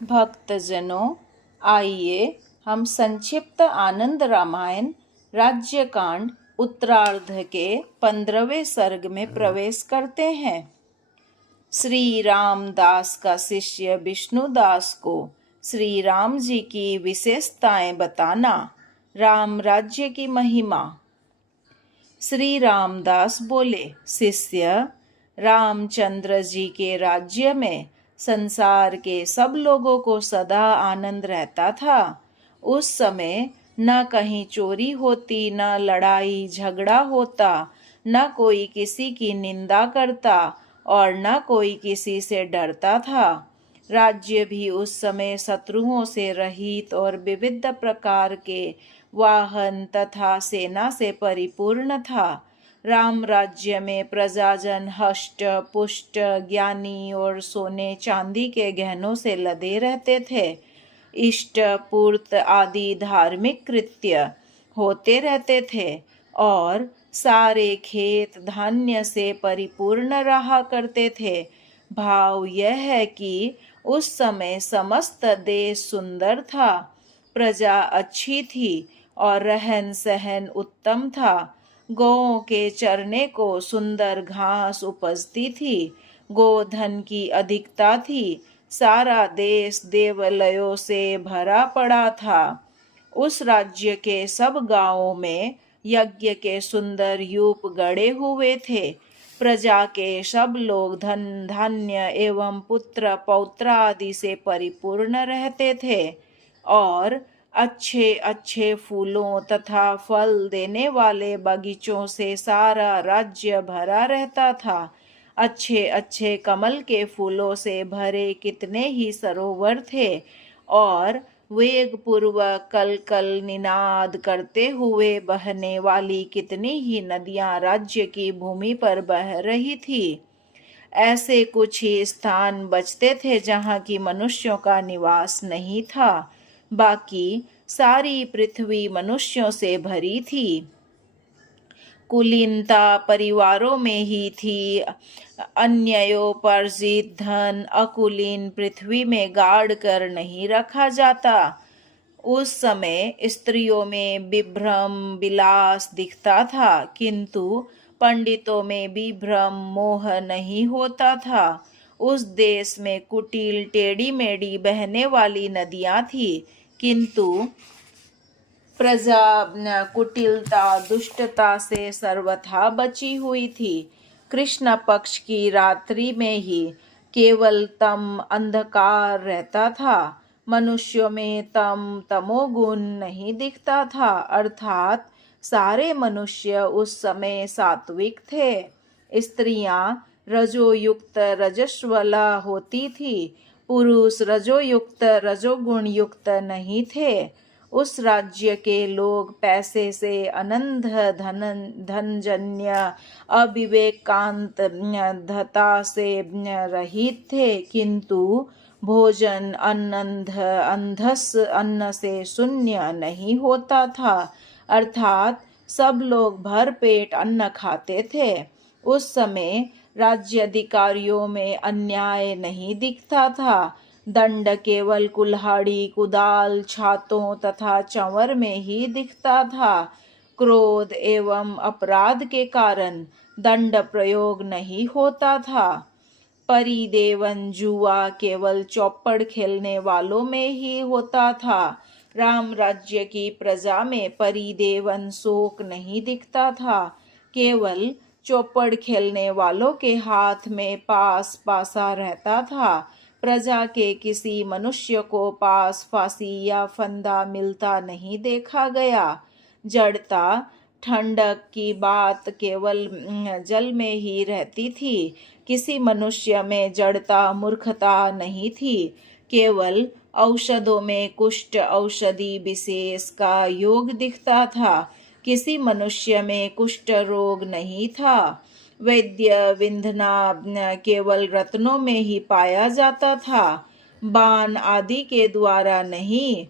भक्तजनों, आइए हम संक्षिप्त आनंद रामायण राज्यकांड उत्तरार्ध के 15वें सर्ग में प्रवेश करते हैं। श्री रामदास का शिष्य विष्णुदास को श्री राम जी की विशेषताएं बताना। राम राज्य की महिमा। श्री रामदास बोले, शिष्य, रामचंद्र जी के राज्य में संसार के सब लोगों को सदा आनंद रहता था। उस समय न कहीं चोरी होती, न लड़ाई झगड़ा होता, न कोई किसी की निंदा करता और न कोई किसी से डरता था। राज्य भी उस समय शत्रुओं से रहित और विविध प्रकार के वाहन तथा सेना से परिपूर्ण था। राम राज्य में प्रजाजन हष्ट पुष्ट, ज्ञानी और सोने चांदी के गहनों से लदे रहते थे। इष्ट पूर्त आदि धार्मिक कृत्य होते रहते थे और सारे खेत धान्य से परिपूर्ण रहा करते थे। भाव यह है कि उस समय समस्त देश सुंदर था, प्रजा अच्छी थी और रहन सहन उत्तम था। गौओं के चरने को सुंदर घास उपजती थी, गोधन की अधिकता थी, सारा देश देवालयों से भरा पड़ा था। उस राज्य के सब गांवों में यज्ञ के सुंदर यूप गड़े हुए थे। प्रजा के सब लोग धन धान्य एवं पुत्र पौत्र आदि से परिपूर्ण रहते थे और अच्छे अच्छे फूलों तथा फल देने वाले बगीचों से सारा राज्य भरा रहता था। अच्छे अच्छे कमल के फूलों से भरे कितने ही सरोवर थे और वेग पूर्वक कल कल निनाद करते हुए बहने वाली कितनी ही नदियां राज्य की भूमि पर बह रही थी। ऐसे कुछ ही स्थान बचते थे जहाँ की मनुष्यों का निवास नहीं था, बाकी सारी पृथ्वी मनुष्यों से भरी थी। कुलीनता परिवारों में ही थी, अन्योपार्जित धन अकुलीन पृथ्वी में गाड़ कर नहीं रखा जाता। उस समय स्त्रियों में विभ्रम विलास दिखता था, किंतु पंडितों में विभ्रम मोह नहीं होता था। उस देश में कुटिल टेढ़ी मेढ़ी बहने वाली नदियां थी, किंतु प्रजा कुटिलता दुष्टता से सर्वथा बची हुई थी। कृष्ण पक्ष की रात्रि में ही केवल तम अंधकार रहता था, मनुष्यों में तमोगुण नहीं दिखता था, अर्थात सारे मनुष्य उस समय सात्विक थे। स्त्रियां रजोयुक्त रजस्वला होती थी, पुरुष रजोयुक्त रजोगुण युक्त नहीं थे। उस राज्य के लोग पैसे से अनंत धनजन्य अविवेकांतता से रहित थे, किंतु भोजन अंधस अन्न से शून्य नहीं होता था, अर्थात सब लोग भर पेट अन्न खाते थे। उस समय राज्य अधिकारियों में अन्याय नहीं दिखता था। दंड केवल कुल्हाड़ी कुदाल छातों तथा चंवर में ही दिखता था। क्रोध एवं अपराध के कारण दंड प्रयोग नहीं होता था। परिदेवन जुआ केवल चौपड़ खेलने वालों में ही होता था। राम राज्य की प्रजा में परिदेवन शोक नहीं दिखता था, केवल चौपड़ खेलने वालों के हाथ में पास पासा रहता था। प्रजा के किसी मनुष्य को पास फांसी या फंदा मिलता नहीं देखा गया। जड़ता ठंडक की बात केवल जल में ही रहती थी, किसी मनुष्य में जड़ता मूर्खता नहीं थी। केवल औषधों में कुष्ठ औषधि विशेष का योग दिखता था, किसी मनुष्य में कुष्ठ रोग नहीं था। वैद्य विंधना केवल रत्नों में ही पाया जाता था, बाण आदि के द्वारा नहीं।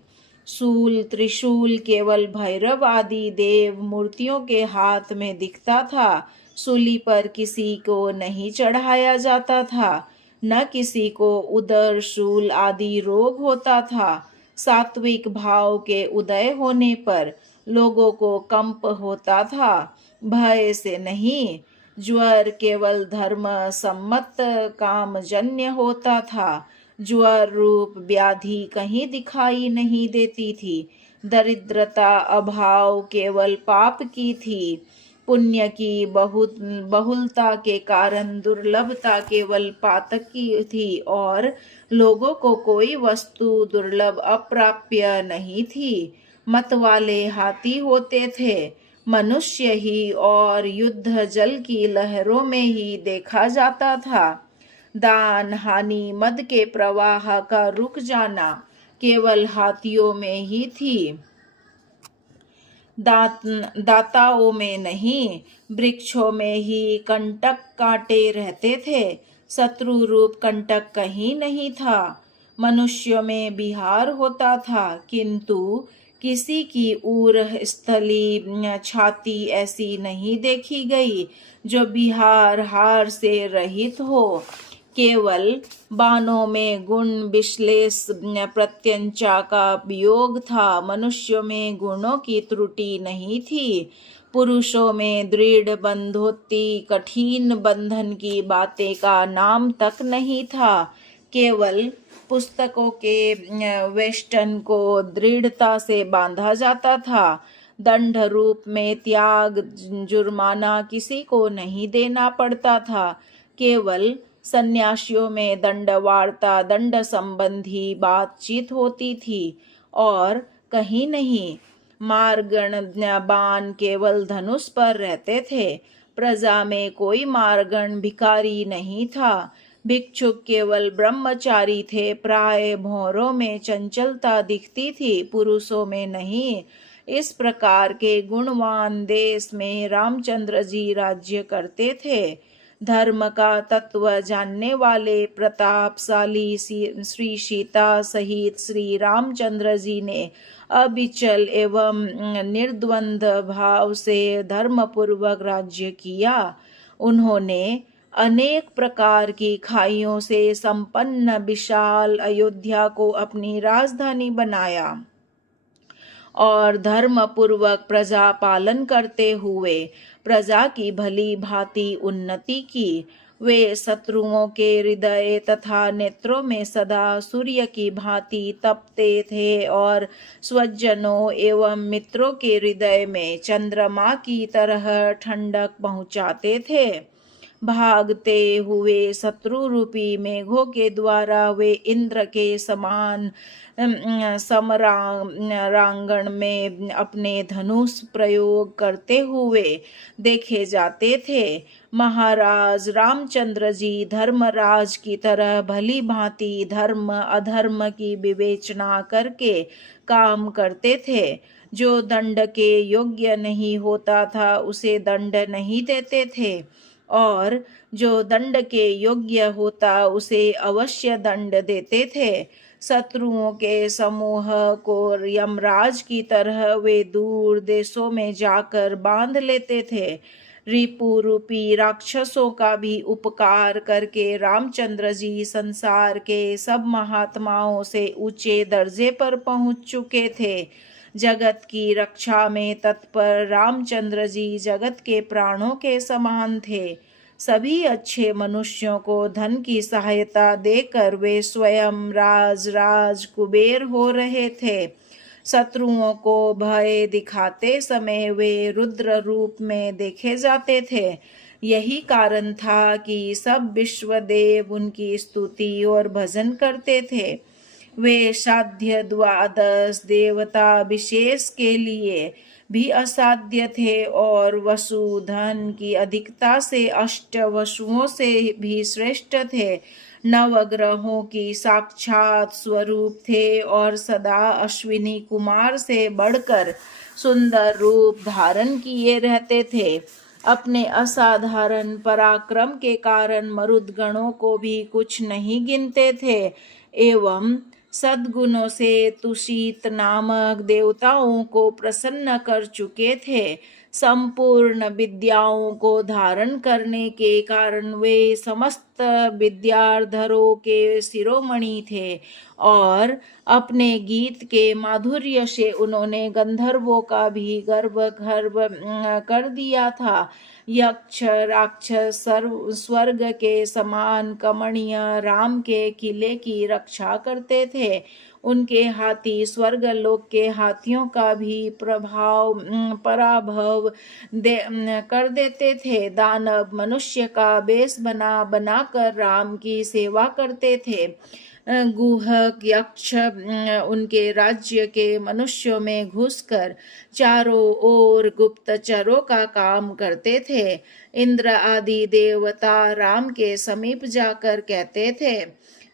शूल त्रिशूल केवल भैरव आदि देव मूर्तियों के हाथ में दिखता था, सूली पर किसी को नहीं चढ़ाया जाता था। न किसी को उदर शूल आदि रोग होता था। सात्विक भाव के उदय होने पर लोगों को कंप होता था, भय से नहीं। ज्वर केवल धर्म सम्मत कामजन्य होता था। ज्वर रूप व्याधि कहीं दिखाई नहीं देती थी। दरिद्रता अभाव केवल पाप की थी। पुण्य की बहुलता के कारण दुर्लभता केवल पातक की थी और लोगों को कोई वस्तु दुर्लभ अप्राप्य नहीं थी। मत वाले हाथी होते थे, मनुष्य ही और युद्ध जल की लहरों में ही देखा जाता था। दान हानि मद के प्रवाह का रुक जाना केवल हाथियों में ही थी, दाताओं में नहीं। वृक्षों में ही कंटक काटे रहते थे, शत्रु रूप कंटक कहीं नहीं था। मनुष्यों में बिहार होता था, किंतु किसी की ऊर स्थली छाती ऐसी नहीं देखी गई जो बिहार हार से रहित हो। केवल बाणों में गुण विश्लेष प्रत्यंचा का वियोग था। मनुष्यों में गुणों की त्रुटि नहीं थी। पुरुषों में दृढ़ बंधोत्ति कठिन बंधन की बातें का नाम तक नहीं था। केवल पुस्तकों के वेष्टन को दृढ़ता से बांधा जाता था। दंड रूप में त्याग जुर्माना किसी को नहीं देना पड़ता था। केवल सन्यासियों में दंड वार्ता दंड संबंधी बातचीत होती थी और कहीं नहीं। मारगण बाण केवल धनुष पर रहते थे। प्रजा में कोई मारगण भिखारी नहीं था। भिक्षुक केवल ब्रह्मचारी थे। प्राय भौरों में चंचलता दिखती थी, पुरुषों में नहीं। इस प्रकार के गुणवान देश में रामचंद्र जी राज्य करते थे। धर्म का तत्व जानने वाले प्रतापशाली श्री सीता सहित श्री रामचंद्र जी ने अविचल एवं निर्द्वंद भाव से धर्मपूर्वक राज्य किया। उन्होंने अनेक प्रकार की खाइयों से संपन्न विशाल अयोध्या को अपनी राजधानी बनाया और धर्म पूर्वक प्रजा पालन करते हुए प्रजा की भली भांति उन्नति की। वे शत्रुओं के हृदय तथा नेत्रों में सदा सूर्य की भांति तपते थे और स्वजनों एवं मित्रों के हृदय में चंद्रमा की तरह ठंडक पहुँचाते थे। भागते हुए शत्रु रूपी मेघों के द्वारा वे इंद्र के समान समरांगण में अपने धनुष प्रयोग करते हुए देखे जाते थे। महाराज रामचंद्र जी धर्मराज की तरह भली भांति धर्म अधर्म की विवेचना करके काम करते थे। जो दंड के योग्य नहीं होता था उसे दंड नहीं देते थे और जो दंड के योग्य होता उसे अवश्य दंड देते थे। शत्रुओं के समूह को यमराज की तरह वे दूर देशों में जाकर बांध लेते थे। रिपु रूपी राक्षसों का भी उपकार करके रामचंद्र जी संसार के सब महात्माओं से ऊंचे दर्जे पर पहुंच चुके थे। जगत की रक्षा में तत्पर रामचंद्र जी जगत के प्राणों के समान थे। सभी अच्छे मनुष्यों को धन की सहायता देकर वे स्वयं राज कुबेर हो रहे थे। शत्रुओं को भय दिखाते समय वे रुद्र रूप में देखे जाते थे। यही कारण था कि सब विश्वदेव उनकी स्तुति और भजन करते थे। वे साध्य द्वादश देवता विशेष के लिए भी असाध्य थे और वसुधन की अधिकता से अष्ट वसुओं से भी श्रेष्ठ थे। नवग्रहों की साक्षात स्वरूप थे और सदा अश्विनी कुमार से बढ़कर सुंदर रूप धारण किए रहते थे। अपने असाधारण पराक्रम के कारण मरुदगणों को भी कुछ नहीं गिनते थे एवं सद्गुणों से तुषित नामक देवताओं को प्रसन्न कर चुके थे। संपूर्ण विद्याओं को धारण करने के कारण वे समस्त विद्याधरों के शिरोमणि थे और अपने गीत के माधुर्य से उन्होंने गंधर्वों का भी गर्व कर दिया था। यक्ष राक्षस स्वर्ग के समान कमणीय राम के किले की रक्षा करते थे। उनके हाथी स्वर्गलोक के हाथियों का भी पराभव कर देते थे। दानव मनुष्य का वेश बनाकर राम की सेवा करते थे। गुहक यक्ष उनके राज्य के मनुष्यों में घुसकर चारों ओर गुप्तचरों का काम करते थे। इंद्र आदि देवता राम के समीप जाकर कहते थे,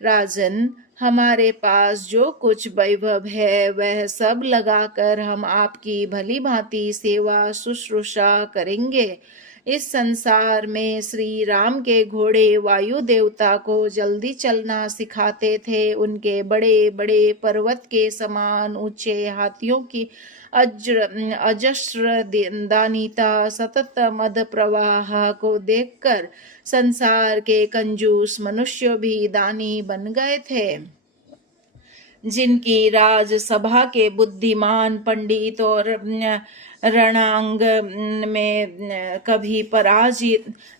राजन, हमारे पास जो कुछ वैभव है वह सब लगाकर हम आपकी भली भांति सेवा शुश्रूषा करेंगे। इस संसार में श्री राम के घोड़े वायु देवता को जल्दी चलना सिखाते थे। उनके बड़े बड़े पर्वत के समान ऊंचे हाथियों की अजस्र दानिता सतत मद प्रवाह को देखकर संसार के कंजूस मनुष्य भी दानी बन गए थे। जिनकी राजसभा के बुद्धिमान पंडित और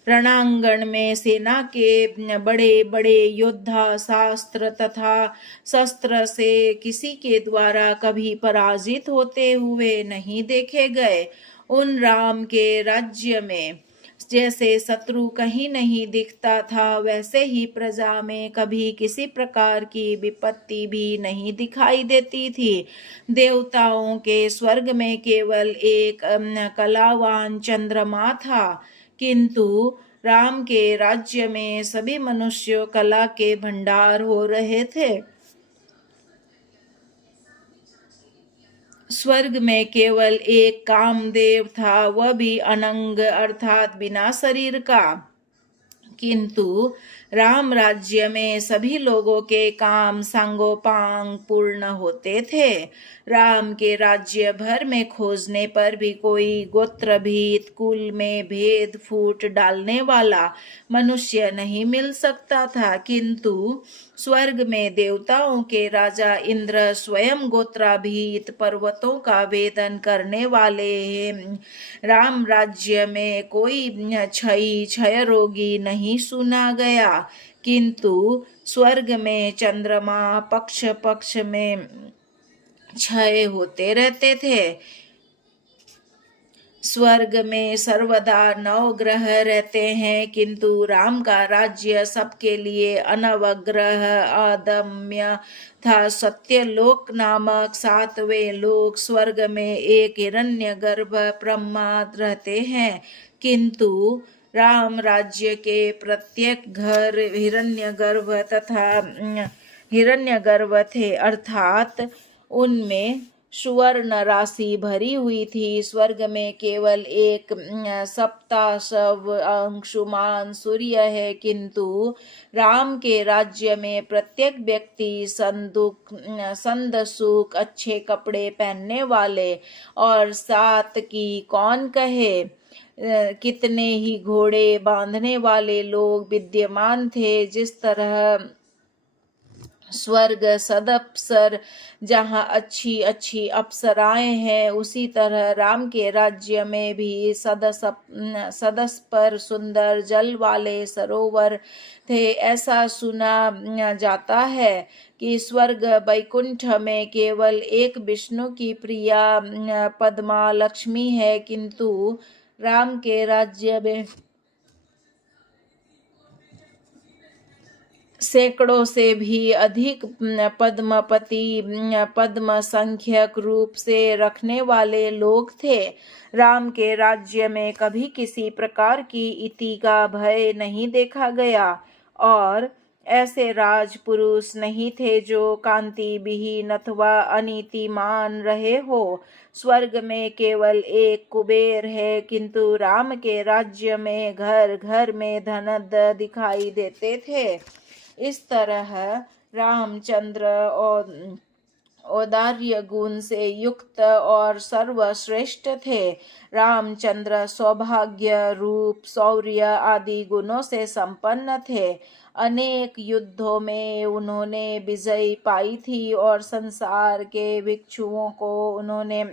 रणांगण में सेना के बड़े बड़े योद्धा शास्त्र तथा शस्त्र से किसी के द्वारा कभी पराजित होते हुए नहीं देखे गए। उन राम के राज्य में जैसे शत्रु कहीं नहीं दिखता था, वैसे ही प्रजा में कभी किसी प्रकार की विपत्ति भी नहीं दिखाई देती थी। देवताओं के स्वर्ग में केवल एक कलावान चंद्रमा था, किंतु राम के राज्य में सभी मनुष्य कला के भंडार हो रहे थे। स्वर्ग में केवल एक कामदेव था, वह भी अनंग अर्थात बिना शरीर का। किंतु राम राज्य में सभी लोगों के काम सांगोपांग पूर्ण होते थे। राम के राज्य भर में खोजने पर भी कोई गोत्रभेद कुल में भेद फूट डालने वाला मनुष्य नहीं मिल सकता था, किंतु स्वर्ग में देवताओं के राजा इंद्र स्वयं गोत्राभेद पर्वतों का वेदन करने वाले हैं। राम राज्य में कोई क्षय रोगी नहीं सुना गया, किंतु स्वर्ग में चंद्रमा पक्ष पक्ष में क्षय होते रहते थे। स्वर्ग में सर्वदा 9 ग्रह रहते हैं, किंतु राम का राज्य सबके लिए अनवग्रह अदम्य था। सत्यलोक नामक 7वें लोक स्वर्ग में एक हिरण्यगर्भ ब्रह्मा रहते हैं, किंतु राम राज्य के प्रत्येक घर हिरण्यगर्भ थे, अर्थात उनमें सुवर्ण राशि भरी हुई थी। स्वर्ग में केवल एक सप्ताशव अंशुमान सूर्य है, किंतु राम के राज्य में प्रत्येक व्यक्ति संद सुख अच्छे कपड़े पहनने वाले और 7 की कौन कहे कितने ही घोड़े बांधने वाले लोग विद्यमान थे। जिस तरह स्वर्ग सदप्सर जहाँ अच्छी अच्छी अप्सराएं हैं, उसी तरह राम के राज्य में भी सदस्पर सुंदर जल वाले सरोवर थे। ऐसा सुना जाता है कि स्वर्ग वैकुंठ में केवल एक विष्णु की प्रिया पद्मा लक्ष्मी है, किंतु राम के राज्य में सैकड़ों से भी अधिक पद्मपति पद्म संख्यक रूप से रखने वाले लोग थे। राम के राज्य में कभी किसी प्रकार की इति का भय नहीं देखा गया और ऐसे राजपुरुष नहीं थे जो कांति विहीन अथवा अनीतिमान रहे हो। स्वर्ग में केवल एक कुबेर है, किंतु राम के राज्य में घर घर में धन दिखाई देते थे। इस तरह रामचंद्र औदार्य गुण से युक्त और सर्वश्रेष्ठ थे। रामचंद्र सौभाग्य, रूप, शौर्य आदि गुणों से संपन्न थे। अनेक युद्धों में उन्होंने विजय पाई थी और संसार के भिक्षुओं को उन्होंने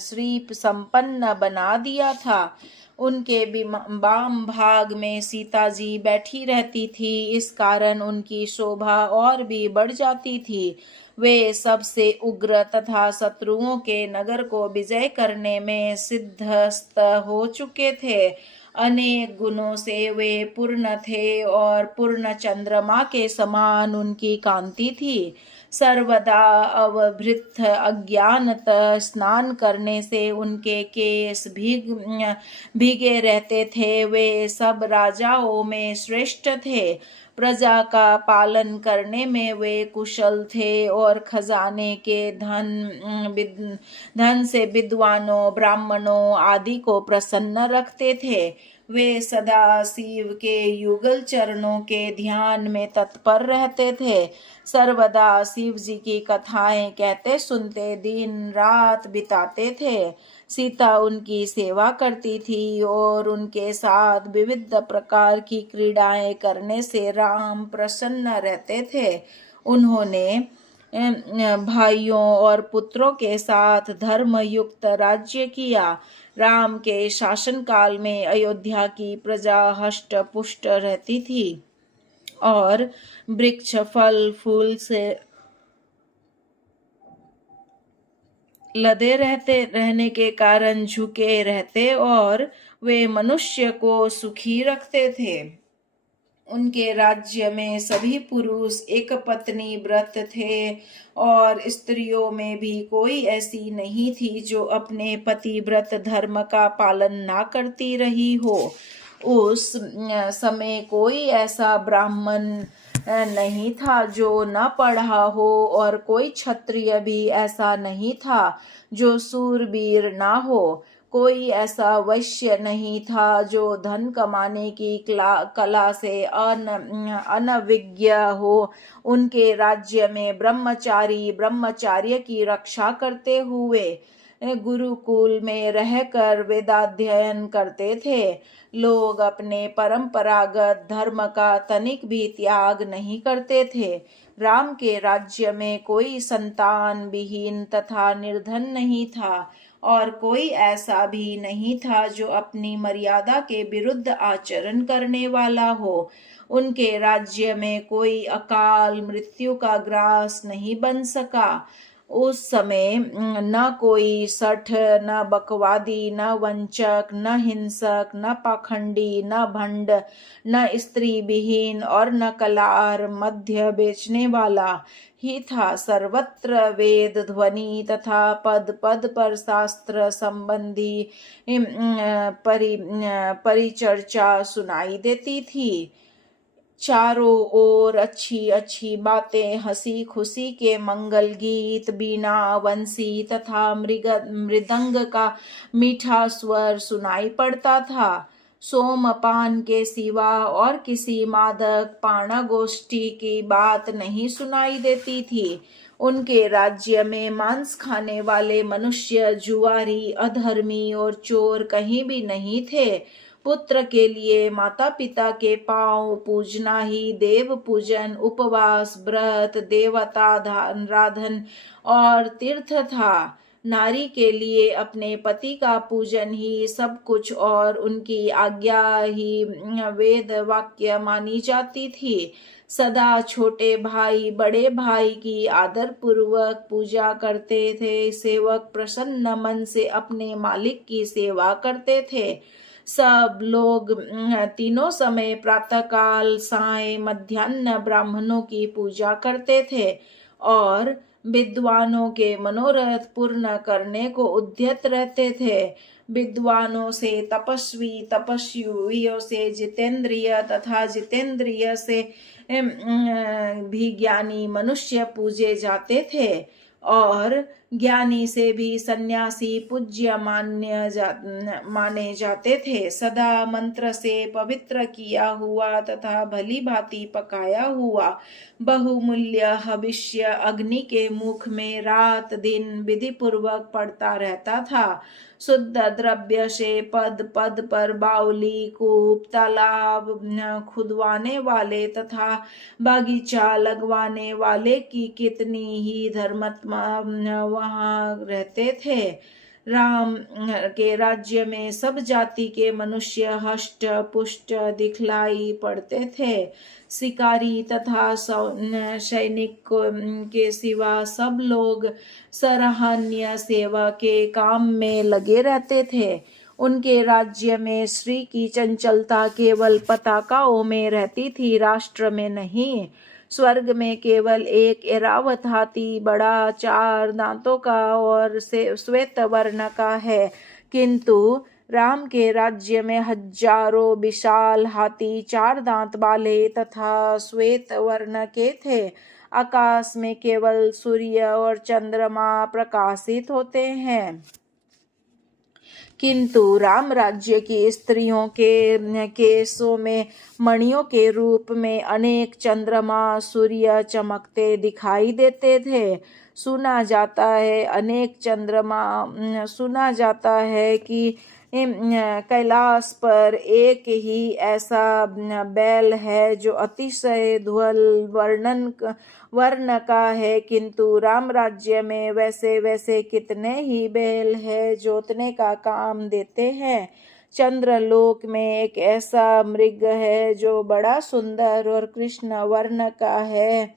श्री संपन्न बना दिया था। उनके वाम भाग में सीता जी बैठी रहती थी, इस कारण उनकी शोभा और भी बढ़ जाती थी। वे सबसे उग्र तथा शत्रुओं के नगर को विजय करने में सिद्धस्त हो चुके थे। अनेक गुणों से वे पूर्ण थे और पूर्ण चंद्रमा के समान उनकी कांति थी। सर्वदा अवभृत अज्ञानतः स्नान करने से उनके केश भीगे रहते थे। वे सब राजाओं में श्रेष्ठ थे। प्रजा का पालन करने में वे कुशल थे और खजाने के धन से विद्वानों, ब्राह्मणों आदि को प्रसन्न रखते थे। वे सदा शिव के युगल चरणों के ध्यान में तत्पर रहते थे। सर्वदा शिव जी की कथाएं कहते सुनते दिन रात बिताते थे। सीता उनकी सेवा करती थी और उनके साथ विविध प्रकार की क्रीड़ाएं करने से राम प्रसन्न रहते थे। उन्होंने भाइयों और पुत्रों के साथ धर्मयुक्त राज्य किया। राम के शासन काल में अयोध्या की प्रजा हष्ट पुष्ट रहती थी और वृक्ष फल फूल से लदे रहने के कारण झुके रहते और वे मनुष्य को सुखी रखते थे। उनके राज्य में सभी पुरुष एक पत्नी व्रत थे और स्त्रियों में भी कोई ऐसी नहीं थी जो अपने पतिव्रत धर्म का पालन ना करती रही हो। उस समय कोई ऐसा ब्राह्मण नहीं था जो न पढ़ा हो और कोई क्षत्रिय भी ऐसा नहीं था जो शूरवीर ना हो। कोई ऐसा वैश्य नहीं था जो धन कमाने की कला से अनविज्ञ हो। उनके राज्य में ब्रह्मचारी ब्रह्मचार्य की रक्षा करते हुए गुरुकुल में रहकर वेदाध्ययन करते थे। लोग अपने परंपरागत धर्म का तनिक भी त्याग नहीं करते थे। राम के राज्य में कोई संतान विहीन तथा निर्धन नहीं था और कोई ऐसा भी नहीं था जो अपनी मर्यादा के विरुद्ध आचरण करने वाला हो। उनके राज्य में कोई अकाल मृत्यु का ग्रास नहीं बन सका। उस समय न कोई सठ, न बकवादी, न वंचक, न हिंसक, न पाखंडी, न भंड, न स्त्री विहीन और न कलार मध्य बेचने वाला ही था। सर्वत्र वेद ध्वनि तथा पद पद पर शास्त्र संबंधी परिचर्चा सुनाई देती थी। चारों ओर अच्छी अच्छी बातें, हंसी खुशी के मंगल गीत, बीना, वंशी तथा मृदंग का मीठा स्वर सुनाई पड़ता था। सोमपान के सिवा और किसी मादक पाणागोष्ठी की बात नहीं सुनाई देती थी। उनके राज्य में मांस खाने वाले मनुष्य, जुआरी, अधर्मी और चोर कहीं भी नहीं थे। पुत्र के लिए माता पिता के पांव पूजना ही देव पूजन, उपवास, व्रत, देवता आराधन और तीर्थ था। नारी के लिए अपने पति का पूजन ही सब कुछ और उनकी आज्ञा ही वेद वाक्य मानी जाती थी। सदा छोटे भाई बड़े भाई की आदर पूर्वक पूजा करते थे। सेवक प्रसन्न मन से अपने मालिक की सेवा करते थे। सब लोग तीनों समय प्रातःकाल, साय, मध्याह्न ब्राह्मणों की पूजा करते थे और विद्वानों के मनोरथ पूर्ण करने को उद्यत रहते थे। विद्वानों से तपस्वी, तपस्वियों से जितेंद्रिय तथा जितेंद्रिय से भी ज्ञानी मनुष्य पूजे जाते थे। और ज्ञानी से भी सन्यासी पूज्य माने जाते थे। सदा मंत्र से पवित्र किया हुआ तथा भली भांति पकाया हुआ बहुमूल्य हविष्य अग्नि के मुख में रात दिन विधि पूर्वक पड़ता रहता था। शुद्ध द्रव्य से पद पद पर बावली, कूप, तालाब खुदवाने वाले तथा बागीचा लगवाने वाले की कितनी ही धर्मात्मा वहां रहते थे। राम के राज्य में सब जाति के मनुष्य हष्ट पुष्ट दिखलाई पड़ते थे। शिकारी तथा सैनिक के सिवा सब लोग सराहनीय सेवा के काम में लगे रहते थे। उनके राज्य में श्री की चंचलता केवल पताकाओं में रहती थी, राष्ट्र में नहीं। स्वर्ग में केवल एक ऐरावत हाथी बड़ा 4 दांतों का और श्वेत वर्ण का है, किंतु राम के राज्य में हजारों विशाल हाथी 4 दांत वाले तथा श्वेत वर्ण के थे। आकाश में केवल सूर्य और चंद्रमा प्रकाशित होते हैं, किंतु राम राज्य की स्त्रियों के केशों में मणियों के रूप में अनेक चंद्रमा सूर्य चमकते दिखाई देते थे। सुना जाता है कि कैलाश पर एक ही ऐसा बैल है जो अतिशय धवल वर्ण का है, किंतु राम राज्य में वैसे कितने ही बैल है जोतने का काम देते हैं। चंद्रलोक में एक ऐसा मृग है जो बड़ा सुंदर और कृष्ण वर्ण का है,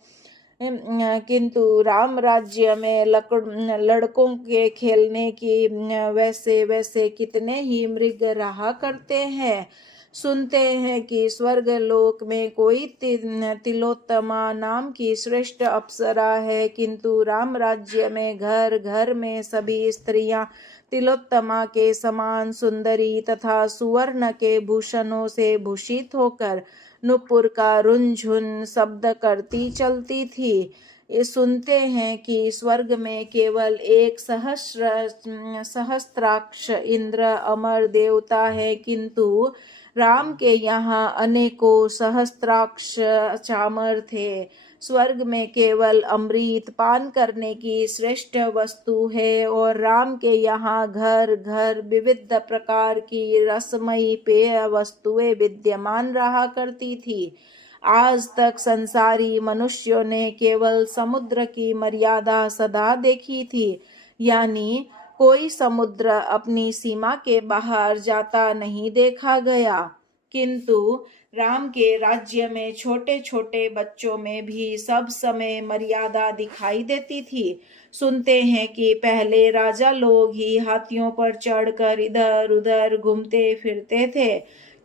किंतु राम राज्य में लड़कों के खेलने की वैसे कितने ही मृग रहा करते हैं। सुनते हैं कि स्वर्ग लोक में कोई तिलोत्तमा नाम की श्रेष्ठ अप्सरा है, किंतु राम राज्य में घर घर में सभी स्त्रियां तिलोत्तमा के समान सुंदरी तथा सुवर्ण के भूषणों से भूषित होकर नुपुर का रुनझुन शब्द करती चलती थी। ये सुनते हैं कि स्वर्ग में केवल एक सहस्त्राक्ष इंद्र अमर देवता है, किंतु राम के यहाँ अनेकों सहस्त्राक्ष चामर थे। स्वर्ग में केवल अमृत पान करने की श्रेष्ठ वस्तु है और राम के यहाँ घर घर विविध प्रकार की रसमयी पेय वस्तुएं विद्यमान रहा करती थी। आज तक संसारी मनुष्यों ने केवल समुद्र की मर्यादा सदा देखी थी, यानी कोई समुद्र अपनी सीमा के बाहर जाता नहीं देखा गया, किंतु राम के राज्य में छोटे छोटे बच्चों में भी सब समय मर्यादा दिखाई देती थी। सुनते हैं कि पहले राजा लोग ही हाथियों पर चढ़कर इधर उधर घूमते फिरते थे,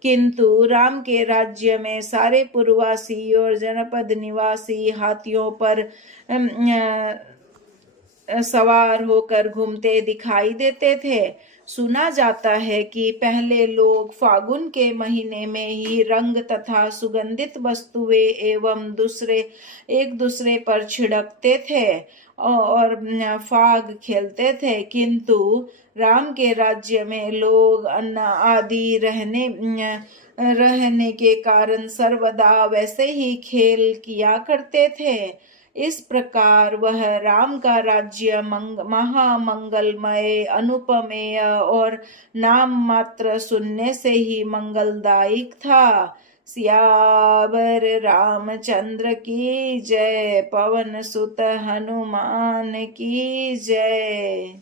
किंतु राम के राज्य में सारे पुरवासी और जनपद निवासी हाथियों पर सवार होकर घूमते दिखाई देते थे। सुना जाता है कि पहले लोग फागुन के महीने में ही रंग तथा सुगंधित वस्तुएं एवं एक दूसरे पर छिड़कते थे और फाग खेलते थे, किंतु राम के राज्य में लोग अन्न आदि रहने के कारण सर्वदा वैसे ही खेल किया करते थे। इस प्रकार वह राम का राज्य महामंगलमय, अनुपमेय और नाम मात्र सुनने से ही मंगलदायक था। सियावर रामचंद्र की जय, पवन सुत हनुमान की जय।